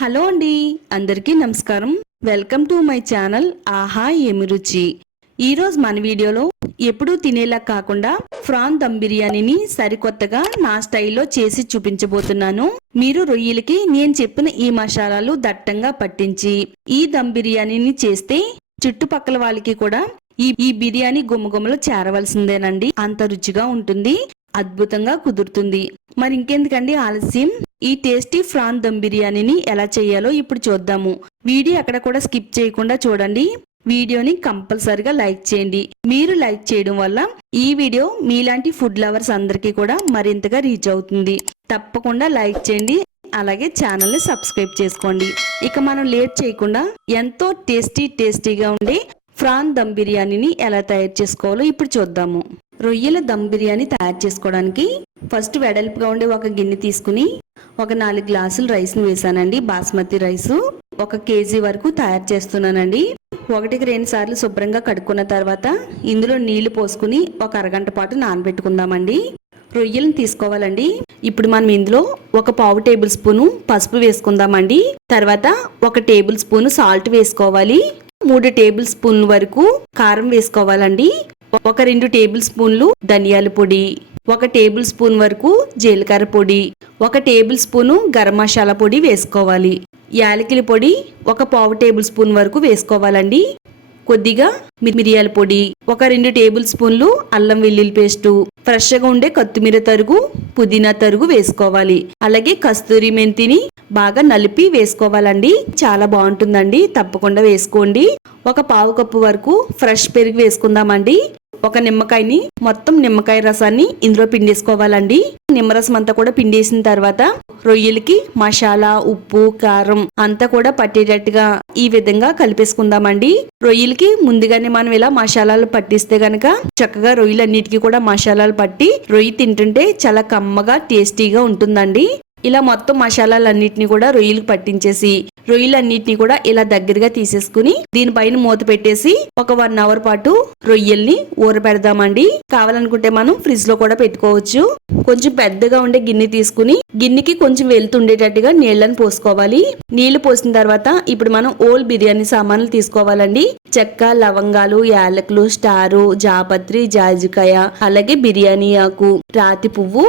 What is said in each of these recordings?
Hello అండి, అందరికీ నమస్కారం. వెల్కమ్ టు మై ఛానల్ ఆహా ఏమి రుచి. ఈరోజు మన వీడియోలో ఎప్పుడూ తినేలా కాకుండా ప్రాన్ దమ్ బిర్యానీని సరికొత్తగా నా స్టైల్లో చేసి చూపించబోతున్నాను. మీరు రొయ్యలకి నేను చెప్పిన ఈ మసాలాలు దట్టంగా పట్టించి ఈ దమ్ బిర్యానీని చేస్తే చుట్టుపక్కల వాళ్ళకి కూడా ఈ బిర్యానీ గుమ్మగుమ్మలు చేరవలసిందేనండి. అంత రుచిగా ఉంటుంది, అద్భుతంగా కుదురుతుంది. మరి ఇంకెందుకండి ఆలస్యం, ఈ టేస్టీ ప్రాన్ దమ్ బిర్యానీని ఎలా చేయాలో ఇప్పుడు చూద్దాము. వీడియో ఎక్కడ కూడా స్కిప్ చేయకుండా చూడండి. వీడియోని కంపల్సరిగా లైక్ చేయండి. మీరు లైక్ చేయడం వల్ల ఈ వీడియో మీలాంటి ఫుడ్ లవర్స్ అందరికీ కూడా మరింతగా రీచ్ అవుతుంది. తప్పకుండా లైక్ చేయండి, అలాగే ఛానల్ ని సబ్స్క్రైబ్ చేసుకోండి. ఇక మనం లేట్ చేయకుండా ఎంతో టేస్టీగా ఉండే ప్రాన్ దమ్ బిర్యానీని ఎలా తయారు చేసుకోవాలో ఇప్పుడు చూద్దాము. రొయ్యల దమ్ బిర్యానీ తయారు చేసుకోవడానికి ఫస్ట్ వెడల్పుగా ఉండే ఒక గిన్నె తీసుకుని ఒక 4 గ్లాసులు రైస్ని వేసానండి. బాస్మతి రైసు 1 కేజీ వరకు తయారు చేస్తున్నానండి. 1కి 2 సార్లు శుభ్రంగా కడుక్కున్న తర్వాత ఇందులో నీళ్లు పోసుకుని ఒక అరగంట పాటు నానబెట్టుకుందామండి. రొయ్యలను తీసుకోవాలండి. ఇప్పుడు మనం ఇందులో 1 పావు టేబుల్ స్పూను పసుపు వేసుకుందామండి. తర్వాత 1 టేబుల్ స్పూను సాల్ట్ వేసుకోవాలి. 3 టేబుల్ స్పూన్ల వరకు కారం వేసుకోవాలండి. 2 టేబుల్ స్పూన్లు ధనియాల పొడి, 1 టేబుల్ స్పూన్ వరకు జీలకర్ర పొడి, 1 టేబుల్ స్పూను గరం మసాలా పొడి వేసుకోవాలి. యాలకుల పొడి 1 పావు టేబుల్ స్పూన్ వరకు వేసుకోవాలండి. కొద్దిగా మిరియాల పొడి, 2 టేబుల్ స్పూన్లు అల్లం వెల్లుల్లి పేస్టు, ఫ్రెష్గా ఉండే కొత్తిమీర తరుగు, పుదీనా తరుగు వేసుకోవాలి. అలాగే కస్తూరి మెంతిని బాగా నలిపి వేసుకోవాలండి. చాలా బాగుంటుందండి, తప్పకుండా వేసుకోండి. 1 పావు కప్పు వరకు ఫ్రెష్ పెరుగు వేసుకుందామండి. 1 నిమ్మకాయని మొత్తం నిమ్మకాయ రసాన్ని ఇందులో పిండేసుకోవాలండి. నిమ్మరసం అంతా కూడా పిండేసిన తర్వాత రొయ్యలకి మసాలా, ఉప్పు, కారం అంతా కూడా పట్టేటట్టుగా ఈ విధంగా కలిపేసుకుందామండి. రొయ్యలకి ముందుగానే మనం ఇలా మసాలాలు పట్టిస్తే గనక చక్కగా రొయ్యలన్నిటికీ కూడా మసాలాలు పట్టి రొయ్యి తింటుంటే చాలా కమ్మగా టేస్టీగా ఉంటుందండి. ఇలా మొత్తం మసాలాలన్నిటిని కూడా రొయ్యలకు పట్టించేసి రొయ్యలన్నిటిని కూడా ఇలా దగ్గరగా తీసేసుకుని దీనిపైన మూత పెట్టేసి ఒక 1 అవర్ పాటు రొయ్యల్ని ఊరపెడదామండి. కావాలనుకుంటే మనం ఫ్రిడ్జ్ లో కూడా పెట్టుకోవచ్చు. కొంచెం పెద్దగా ఉండే గిన్నె తీసుకుని గిన్నెకి కొంచెం వెళ్తుండేటట్టుగా నీళ్లను పోసుకోవాలి. నీళ్లు పోసిన తర్వాత ఇప్పుడు మనం ఓల్ బిర్యానీ సామాన్లు తీసుకోవాలండి. చెక్క, లవంగాలు, యాలకులు, స్టారు, జాపత్రి, జాజికాయ, అలాగే బిర్యానీ ఆకు, రాతి పువ్వు,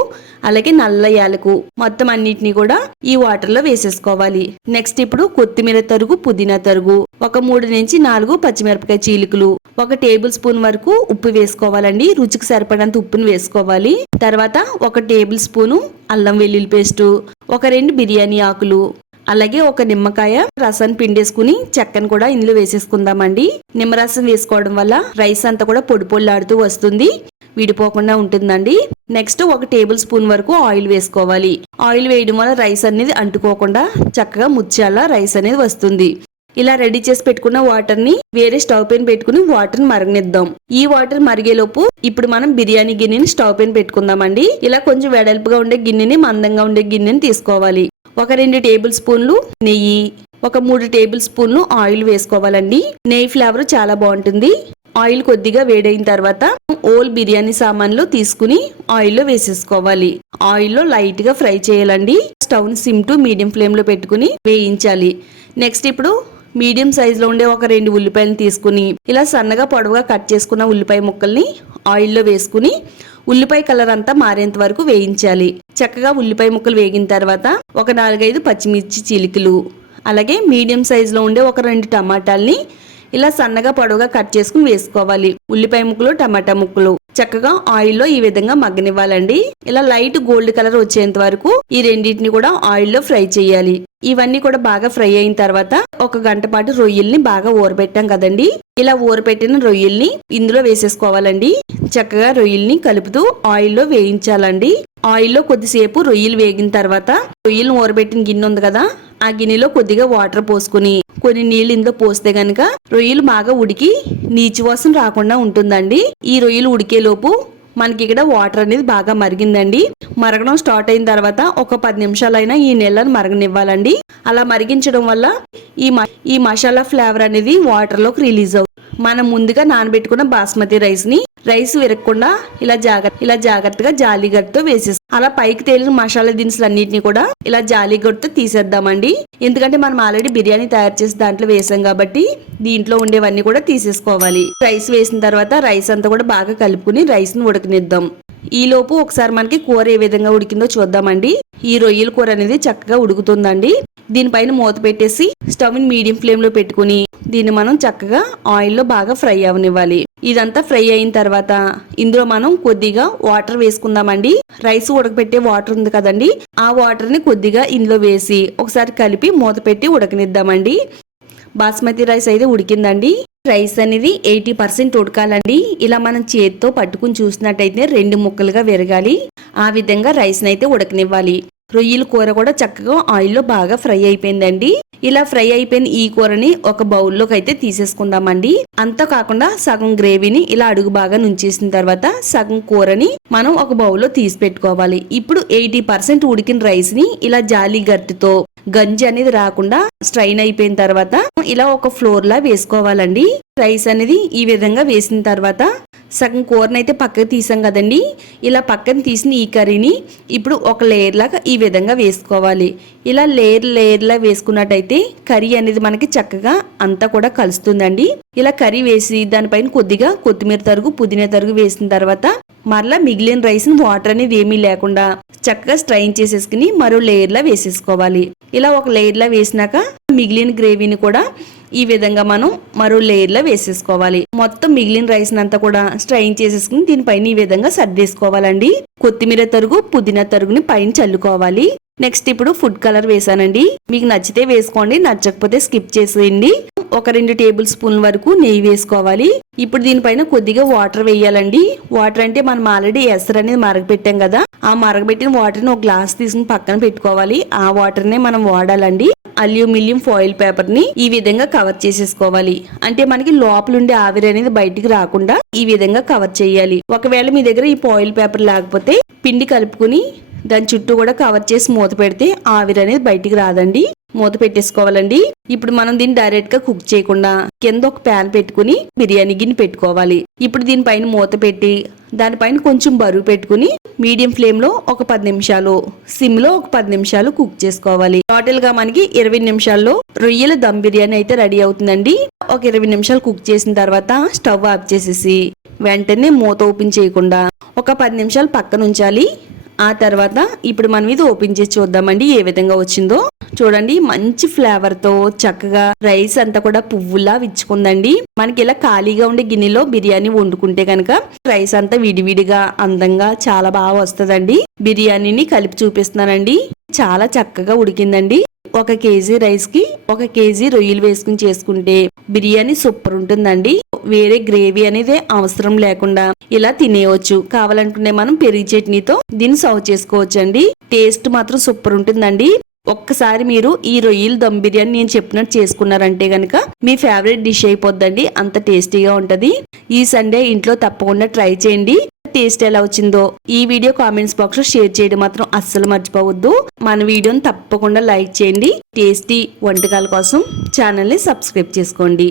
అలాగే నల్ల యాలకు మొత్తం అన్నిటిని కూడా ఈ వాటర్ లో వేసేసుకోవాలి. నెక్స్ట్ ఇప్పుడు కొత్తిమీర తరుగు, పుదీనా తరుగు, 3 నుంచి 4 పచ్చిమిరపకాయ చీలికలు, 1 టేబుల్ స్పూన్ వరకు ఉప్పు వేసుకోవాలండి. రుచికి సరిపడంత ఉప్పును వేసుకోవాలి. తర్వాత 1 టేబుల్ స్పూను అల్లం వెల్లుల్లి పేస్టు, 2 బిర్యానీ ఆకులు, అలాగే 1 నిమ్మకాయ రసాన్ని పిండేసుకుని చెక్కను కూడా ఇందులో వేసేసుకుందామండి. నిమ్మరసం వేసుకోవడం వల్ల రైస్ అంతా కూడా పొడి పొడిలాడుతూ వస్తుంది, విడిపోకుండా ఉంటుందండి. నెక్స్ట్ 1 టేబుల్ స్పూన్ వరకు ఆయిల్ వేసుకోవాలి. ఆయిల్ వేయడం వల్ల రైస్ అనేది అంటుకోకుండా చక్కగా ముత్యాల రైస్ అనేది వస్తుంది. ఇలా రెడీ చేసి పెట్టుకున్న వాటర్ ని వేరే స్టవ్ పైన పెట్టుకుని వాటర్ మరగనిద్దాం. ఈ వాటర్ మరిగేలోపు ఇప్పుడు మనం బిర్యానీ గిన్నెని స్టవ్ పైన పెట్టుకుందామండి. ఇలా కొంచెం వెడల్పుగా ఉండే గిన్నెని, మందంగా ఉండే గిన్నెని తీసుకోవాలి. 2 టేబుల్ స్పూన్లు నెయ్యి, 3 టేబుల్ స్పూన్లు ఆయిల్ వేసుకోవాలండి. నెయ్యి ఫ్లేవర్ చాలా బాగుంటుంది. ఆయిల్ కొద్దిగా వేడైన తర్వాత ఓల్ బిర్యానీ సామాన్లు తీసుకుని ఆయిల్లో వేసేసుకోవాలి. ఆయిల్లో లైట్ గా ఫ్రై చేయాలండి. స్టవ్ ని సిమ్ టు మీడియం ఫ్లేమ్ లో పెట్టుకుని వేయించాలి. నెక్స్ట్ ఇప్పుడు మీడియం సైజ్ లో ఉండే 2 ఉల్లిపాయలను తీసుకుని ఇలా సన్నగా పొడవుగా కట్ చేసుకున్న ఉల్లిపాయ ముక్కల్ని ఆయిల్లో వేసుకుని ఉల్లిపాయ కలర్ అంతా మారేంత వరకు వేయించాలి. చక్కగా ఉల్లిపాయ ముక్కలు వేగిన తర్వాత 4-5 పచ్చిమిర్చి చీలికలు, అలాగే మీడియం సైజ్ లో ఉండే 2 టమాటాల్ని ఇలా సన్నగా పొడవుగా కట్ చేసుకుని వేసుకోవాలి. ఉల్లిపాయ ముక్కలు, టమాటా ముక్కలు చక్కగా ఆయిల్లో ఈ విధంగా మగ్గనివ్వాలండి. ఇలా లైట్ గోల్డ్ కలర్ వచ్చేంత వరకు ఈ రెండింటిని కూడా ఆయిల్లో ఫ్రై చేయాలి. ఇవన్నీ కూడా బాగా ఫ్రై అయిన తర్వాత 1 గంట పాటు రొయ్యల్ని బాగా ఊరబెట్టాం కదండి. ఇలా ఊరబెట్టిన రొయ్యల్ని ఇందులో వేసేసుకోవాలండి. చక్కగా రొయ్యల్ని కలుపుతూ ఆయిల్లో వేయించాలండి. ఆయిల్లో కొద్దిసేపు రొయ్యలు వేగిన తర్వాత రొయ్యలు ఊరబెట్టిన గిన్నె ఉంది కదా, ఆ గిన్నెలో కొద్దిగా వాటర్ పోసుకుని కొన్ని నీళ్ళు ఇందులో పోస్తే గనక రొయ్యలు బాగా ఉడికి నీచు వాసన రాకుండా ఉంటుందండి. ఈ రొయ్యలు ఉడికేలోపు మనకి ఇక్కడ వాటర్ అనేది బాగా మరిగిందండి. మరగడం స్టార్ట్ అయిన తర్వాత ఒక 10 నిమిషాలైనా ఈ నీళ్ళని మరగనివ్వాలండి. అలా మరిగించడం వల్ల ఈ మసాలా ఫ్లేవర్ అనేది వాటర్ లోకి రిలీజ్ అవుతుంది. మనం ముందుగా నానబెట్టుకున్న బాస్మతి రైస్ ని రైస్ విరగకుండా ఇలా జాగ్రత్తగా జాలీగట్టుతో వేసేసి అలా పైకి తేలిన మసాలా దినుసులు అన్నిటిని కూడా ఇలా జాలి గొట్టు తీసేద్దామండి. ఎందుకంటే మనం ఆల్రెడీ బిర్యానీ తయారు చేసి దాంట్లో వేసాం కాబట్టి దీంట్లో ఉండేవన్నీ కూడా తీసేసుకోవాలి. రైస్ వేసిన తర్వాత రైస్ అంతా కూడా బాగా కలుపుకుని రైస్ ని ఉడకనిద్దాం. ఈ లోపు ఒకసారి మనకి కూర ఏ విధంగా ఉడికిందో చూద్దామండి. ఈ రొయ్యల కూర అనేది చక్కగా ఉడుకుతుందండి. దీనిపైన మూత పెట్టేసి స్టవ్ ని మీడియం ఫ్లేమ్ లో పెట్టుకుని దీన్ని మనం చక్కగా ఆయిల్లో బాగా ఫ్రై అవనివ్వాలి. ఇదంతా ఫ్రై అయిన తర్వాత ఇందులో మనం కొద్దిగా వాటర్ వేసుకుందామండి. రైస్ ఉడకపెట్టే వాటర్ ఉంది కదండి, ఆ వాటర్ ని కొద్దిగా ఇందులో వేసి ఒకసారి కలిపి మూత పెట్టి ఉడకనిద్దామండి. బాస్మతి రైస్ అయితే ఉడికిందండి. రైస్ అనేది 80% ఉడకాలండి. ఇలా మనం చేతితో పట్టుకుని చూసినట్టయితే 2 ముక్కలుగా విరగాలి. ఆ విధంగా రైస్ అయితే ఉడకనివ్వాలి. రొయ్యల కూర కూడా చక్కగా ఆయిల్లో బాగా ఫ్రై అయిపోయిందండి. ఇలా ఫ్రై అయిపోయిన ఈ కూరని ఒక బౌల్లోకి అయితే తీసేసుకుందామండి. అంతా కాకుండా సగం గ్రేవీని ఇలా అడుగు బాగా నుంచేసిన తర్వాత సగం కూరని మనం ఒక బౌల్లో తీసి పెట్టుకోవాలి. ఇప్పుడు 80% ఉడికిన రైస్ ని ఇలా జాలి గట్టితో గంజి అనేది రాకుండా స్ట్రైన్ అయిపోయిన తర్వాత ఇలా ఒక ఫ్లోర్ లా వేసుకోవాలండి. రైస్ అనేది ఈ విధంగా వేసిన తర్వాత సగం కూరని అయితే పక్కకు తీసాం కదండి, ఇలా పక్కన తీసిన ఈ కర్రీని ఇప్పుడు ఒక లేయర్ లాగా ఈ విధంగా వేసుకోవాలి. ఇలా లేయర్ లా వేసుకున్నట్టయితే కర్రీ అనేది మనకి చక్కగా అంతా కూడా కలుస్తుందండి. ఇలా కర్రీ వేసి దానిపైన కొద్దిగా కొత్తిమీర తరుగు పుదీనా తరుగు వేసిన తర్వాత మరలా మిగిలిన రైస్ వాటర్ అనేది ఏమీ లేకుండా చక్కగా స్ట్రైన్ చేసేసుకుని మరో లేయర్ లా వేసేసుకోవాలి. ఇలా ఒక లేయర్ లా వేసినాక మిగిలిన గ్రేవీని కూడా ఈ విధంగా మనం మరో లేయర్ లా వేసేసుకోవాలి. మొత్తం మిగిలిన రైస్ అంతా కూడా స్ట్రైన్ చేసేసుకుని దీనిపైన ఈ విధంగా సర్దేసుకోవాలండి. కొత్తిమీర తరుగు పుదీనా తరుగుని పైన చల్లుకోవాలి. నెక్స్ట్ ఇప్పుడు ఫుడ్ కలర్ వేసానండి. మీకు నచ్చితే వేసుకోండి, నచ్చకపోతే స్కిప్ చేసేయండి. ఒక 2 టేబుల్ స్పూన్ల వరకు నెయ్యి వేసుకోవాలి. ఇప్పుడు దీనిపైన కొద్దిగా వాటర్ వేయాలండి. వాటర్ అంటే మనం ఆల్రెడీ ఎసరు అనేది మరగపెట్టాం కదా, ఆ మరగబెట్టిన వాటర్ ని ఒక గ్లాస్ తీసుకుని పక్కన పెట్టుకోవాలి. ఆ వాటర్ నే మనం వాడాలండి. అల్యూమినియం ఫాయిల్ పేపర్ ని ఈ విధంగా కవర్ చేసేసుకోవాలి. అంటే మనకి లోపల ఉండే ఆవిరి అనేది బయటికి రాకుండా ఈ విధంగా కవర్ చేయాలి. ఒకవేళ మీ దగ్గర ఈ ఫాయిల్ పేపర్ లేకపోతే పిండి కలుపుకుని దాని చుట్టూ కూడా కవర్ చేసి మూత పెడితే ఆవిరి అనేది బయటికి రాదండి. మూత పెట్టేసుకోవాలండి. ఇప్పుడు మనం దీన్ని డైరెక్ట్ గా కుక్ చేయకుండా కింద ఒక ప్యాన్ పెట్టుకుని బిర్యానీ గిన్నె పెట్టుకోవాలి. ఇప్పుడు దీనిపైన మూత పెట్టి దానిపైన కొంచెం బరువు పెట్టుకుని మీడియం ఫ్లేమ్ లో ఒక 10 నిమిషాలు, సిమ్ లో ఒక 10 నిమిషాలు కుక్ చేసుకోవాలి. టోటల్ గా మనకి 20 నిమిషాల్లో రొయ్యల దమ్ బిర్యానీ అయితే రెడీ అవుతుందండి. ఒక 20 నిమిషాలు కుక్ చేసిన తర్వాత స్టవ్ ఆఫ్ చేసేసి వెంటనే మూత ఓపెన్ చేయకుండా ఒక 10 నిమిషాలు పక్కన ఉంచాలి. ఆ తర్వాత ఇప్పుడు మనం ఇది ఓపెన్ చేసి చూద్దామండి ఏ విధంగా వచ్చిందో. చూడండి, మంచి ఫ్లేవర్ తో చక్కగా రైస్ అంతా కూడా పువ్వులా విచ్చుకుందండి. మనకి ఇలా ఖాళీగా ఉండే గిన్నెలో బిర్యానీ వండుకుంటే కనుక రైస్ అంతా విడివిడిగా అందంగా చాలా బాగా వస్తుందండి. బిర్యానీని కలిపి చూపిస్తున్నానండి. చాలా చక్కగా ఉడికిందండి. 1 కేజీ రైస్ కి 1 కేజీ రొయ్యలు వేసుకుని చేసుకుంటే బిర్యానీ సూపర్ ఉంటుందండి. వేరే గ్రేవీ అనేది అవసరం లేకుండా ఇలా తినేయవచ్చు. కావాలనుకుంటే మనం పెరుగు చట్నీతో దీన్ని సర్వ్ చేసుకోవచ్చు అండి. టేస్ట్ మాత్రం సూపర్ ఉంటుందండి. ఒక్కసారి మీరు ఈ రొయ్యల దమ్ బిర్యానీ నేను చెప్పినట్టు చేసుకున్నారంటే గనక మీ ఫేవరెట్ డిష్ అయిపోద్దండి. అంత టేస్టీగా ఉంటది. ఈ సండే ఇంట్లో తప్పకుండా ట్రై చేయండి. టేస్ట్ ఎలా వచ్చిందో ఈ వీడియో కామెంట్స్ బాక్స్ లో షేర్ చేయడం మాత్రం అస్సలు మర్చిపోవద్దు. మన వీడియోని తప్పకుండా లైక్ చేయండి. టేస్టీ వంటకాల కోసం ఛానల్ ని సబ్స్క్రైబ్ చేసుకోండి.